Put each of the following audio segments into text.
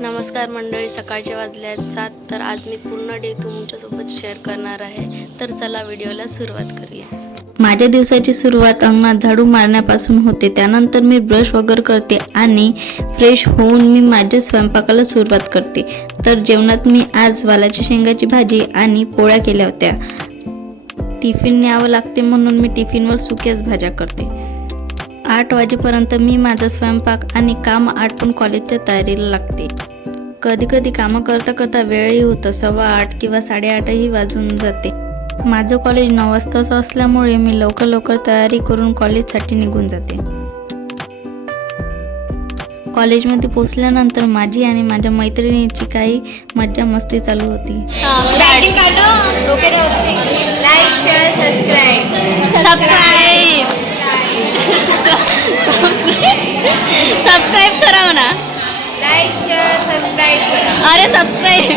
नमस्कार मंडळी, सकाळचे वाजले आहेत 7. तर आज मी पूर्ण डे तुमच्यासोबत शेअर करणार आहे. तर चला व्हिडिओला सुरुवात करूया. माझ्या दिवसाची सुरुवात अंगणात झाडू मारण्यापासून होते. त्यानंतर मी ब्रश वगैरे करते आणि फ्रेश होऊन मी माझ्या स्वयंपाकाला सुरुवात करते. तर जेवणात मी आज वालाच्या शेंगाची भाजी आणि पोळ्या केल्या होत्या. टिफिन न्यावं लागते म्हणून मी टिफिनवर सुक्याच भाज्या करते. 8 वाजेपर्यंत मी माझा स्वयंपाक आणि काम आटपून कॉलेजच्या तयारीला लागते. कधी कधी कामं करता करता वेळही होतं. 8:15 किंवा 8:30ही वाजून जाते. माझं कॉलेज 9 वाजताच असल्यामुळे मी लवकर तयारी करून कॉलेजसाठी निघून जाते. कॉलेजमध्ये पोचल्यानंतर माझी आणि माझ्या मैत्रिणीची काही मज्जा मस्ती चालू होती. सबस्क्राईब करावं ना. अरे सबस्क्राईब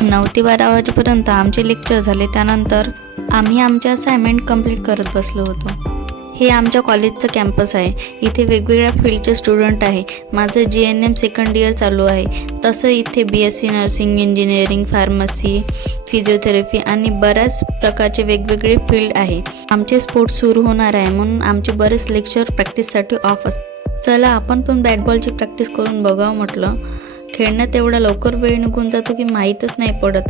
9 ते 12 वाजेपर्यंत आमचे लेक्चर झाले. त्यानंतर आम्ही आमचे असाइनमेंट कंप्लीट करत बसलो होतो. हे आमच्या कॉलेजचं कॅम्पस आहे. इथे वेगवेगळ्या फील्डचे स्टुडंट आहे. माझं GNM सेकंड इयर चालू आहे. तसं इथे BSc nursing, engineering, pharmacy, physiotherapy आणि बऱ्याच प्रकारचे वेगवेगळे फील्ड आहे. आमचे स्पोर्ट्स सुरू होणार आहे म्हणून आमचे बरेच लेक्चर प्रॅक्टिससाठी ऑफ असतात. चला आपण पण बॅटबॉलची प्रॅक्टिस करून बघावं म्हटलं. खेळण्यात एवढा लवकर वेळ निघून जातो की माहीतच नाही पडत.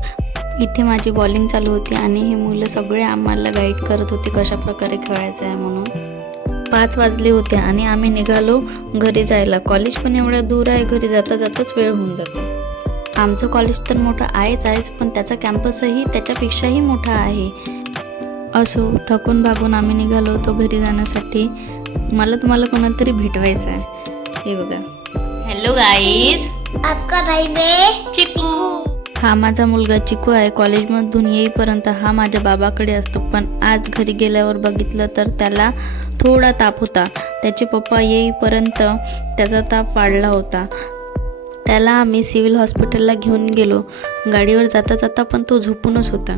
इथे माझी बॉलिंग चालू होती आणि हे मुलं सगळे आम्हाला गाईड करत होते कशा प्रकारे खेळायचं आहे म्हणून. 5 वाजले होते आणि आम्ही निघालो घरी जायला. कॉलेज पण एवढ्या दूर आहे, घरी जाता जाताच वेळ होऊन जातो. आमचं कॉलेज तर मोठं आहेच पण त्याचा कॅम्पसही त्याच्यापेक्षाही मोठा आहे. असो, थकून भागून आम्ही निघालो होतो घरी जाण्यासाठी. मला तुम्हाला कोणाला तरी भेटवायचं आहे. हे बघा. हॅलो गाईज, आपका भाई में चिकू. हा माझा मुलगा चिकू आहे. कॉलेजमधून येईपर्यंत हा माझ्या बाबाकडे असतो, पण आज घरी गेल्यावर बघितलं तर त्याला थोडा ताप होता. त्याचे पप्पा येईपर्यंत त्याचा ताप वाढला होता. त्याला आम्ही सिव्हिल हॉस्पिटलला घेऊन गेलो. गाडीवर जाता जाता पण तो झोपूनच होता.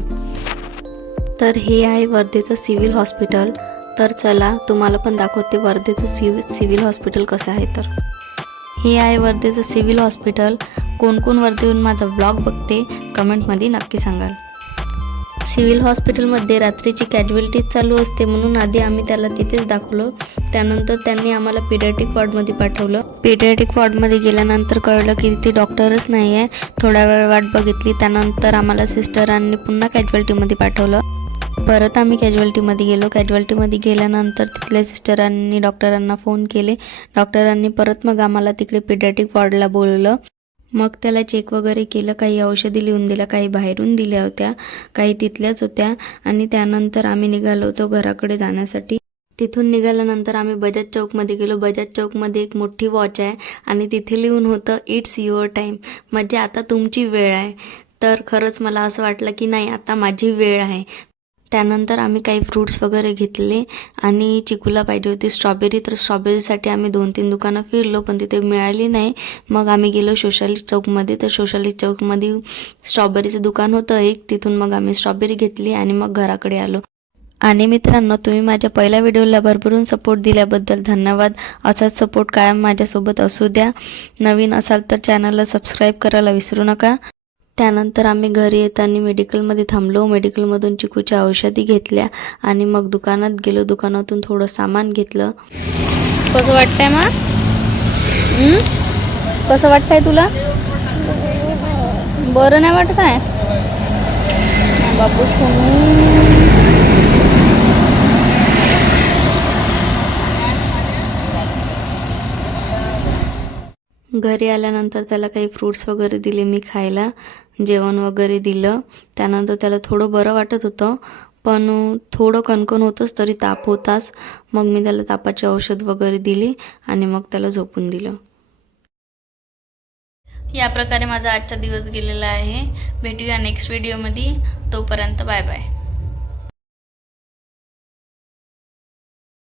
तर हे आहे वर्धेचं सिव्हिल हॉस्पिटल. तर चला तुम्हाला पण दाखवते वर्धेचं सिव्हिल हॉस्पिटल कसं आहे. तर हे आहे वर्धेचं सिव्हिल हॉस्पिटल. कोण कोण वर्धेहून माझा व्लॉग बघते कमेंटमध्ये नक्की सांगाल. सिव्हिल हॉस्पिटलमध्ये रात्रीची कॅज्युअलिटी चालू असते म्हणून आधी आम्ही त्याला तिथेच दाखवलं. त्यानंतर त्यांनी आम्हाला पीडियाट्रिक वॉर्डमध्ये पाठवलं. पीडियाट्रिक वॉर्डमध्ये गेल्यानंतर कळलं की तिथे डॉक्टरच नाही आहे. थोडा वेळ वाट बघितली. त्यानंतर आम्हाला सिस्टरांनी पुन्हा कॅज्युअलिटीमध्ये पाठवलं. परत आम्ही कॅज्युअलिटीमध्ये गेलो. कॅज्युअलिटीमध्ये गेल्यानंतर तिथल्या सिस्टरांनी डॉक्टरांना फोन केले. डॉक्टरांनी परत मग आम्हाला तिकडे पीडियाट्रिक वॉर्डला बोलवलं. मग त्याला चेक वगैरे केलं. काही औषधी लिहून दिल्या, काही बाहेरून दिल्या होत्या, काही तिथल्याच होत्या. आणि त्यानंतर आम्ही निघालो होतो घराकडे जाण्यासाठी. तिथून निघाल्यानंतर आम्ही बजाज चौकमध्ये गेलो. बजाज चौकमध्ये एक मोठी वॉच आहे आणि तिथे लिहून होतं इट्स युअर टाईम, म्हणजे आता तुमची वेळ आहे. तर खरंच मला असं वाटलं की नाही, आता माझी वेळ आहे. त्यानंतर आम्ही काही फ्रूट्स वगैरे घेतले आणि चिकूला पाहिजे होती स्ट्रॉबेरी. तर स्ट्रॉबेरीसाठी आम्ही 2-3 दुकानं फिरलो पण तिथे मिळाली नाही. मग आम्ही गेलो सोशलिस्ट चौकमध्ये. तर सोशलिस्ट चौकमध्ये स्ट्रॉबेरीचं दुकान होतं एक. तिथून मग आम्ही स्ट्रॉबेरी घेतली आणि मग घराकडे आलो. आणि मित्रांनो, तुम्ही माझ्या पहिल्या व्हिडिओला भरभरून सपोर्ट दिल्याबद्दल धन्यवाद. असाच सपोर्ट कायम माझ्यासोबत असू द्या. नवीन असाल तर चॅनलला सबस्क्राईब करायला विसरू नका. त्यानंतर आम्ही घरी येताना मेडिकलमध्ये थांबलो. मेडिकलमधून चिकूच्या औषधी घेतल्या आणि मग दुकानात गेलो. दुकानातून थोडं सामान घेतलं. कसं वाटतंय मग? कसं वाटतंय तुला? बरं नाही वाटत आहे बाबू सोनू? घरी आल्यानंतर त्याला काही फ्रूट्स वगैरे दिले मी खायला. जेवण वगैरे दिलं. त्यानंतर त्याला थोडं बरं वाटत होतं पण थोडं कणकण होतंच, तरी ताप होताच. मग मी त्याला तापाचे औषध वगैरे दिले आणि मग त्याला झोपून दिलं. या प्रकारे माझा आजचा दिवस गेलेला आहे. भेटूया नेक्स्ट व्हिडिओमध्ये. तोपर्यंत बाय बाय.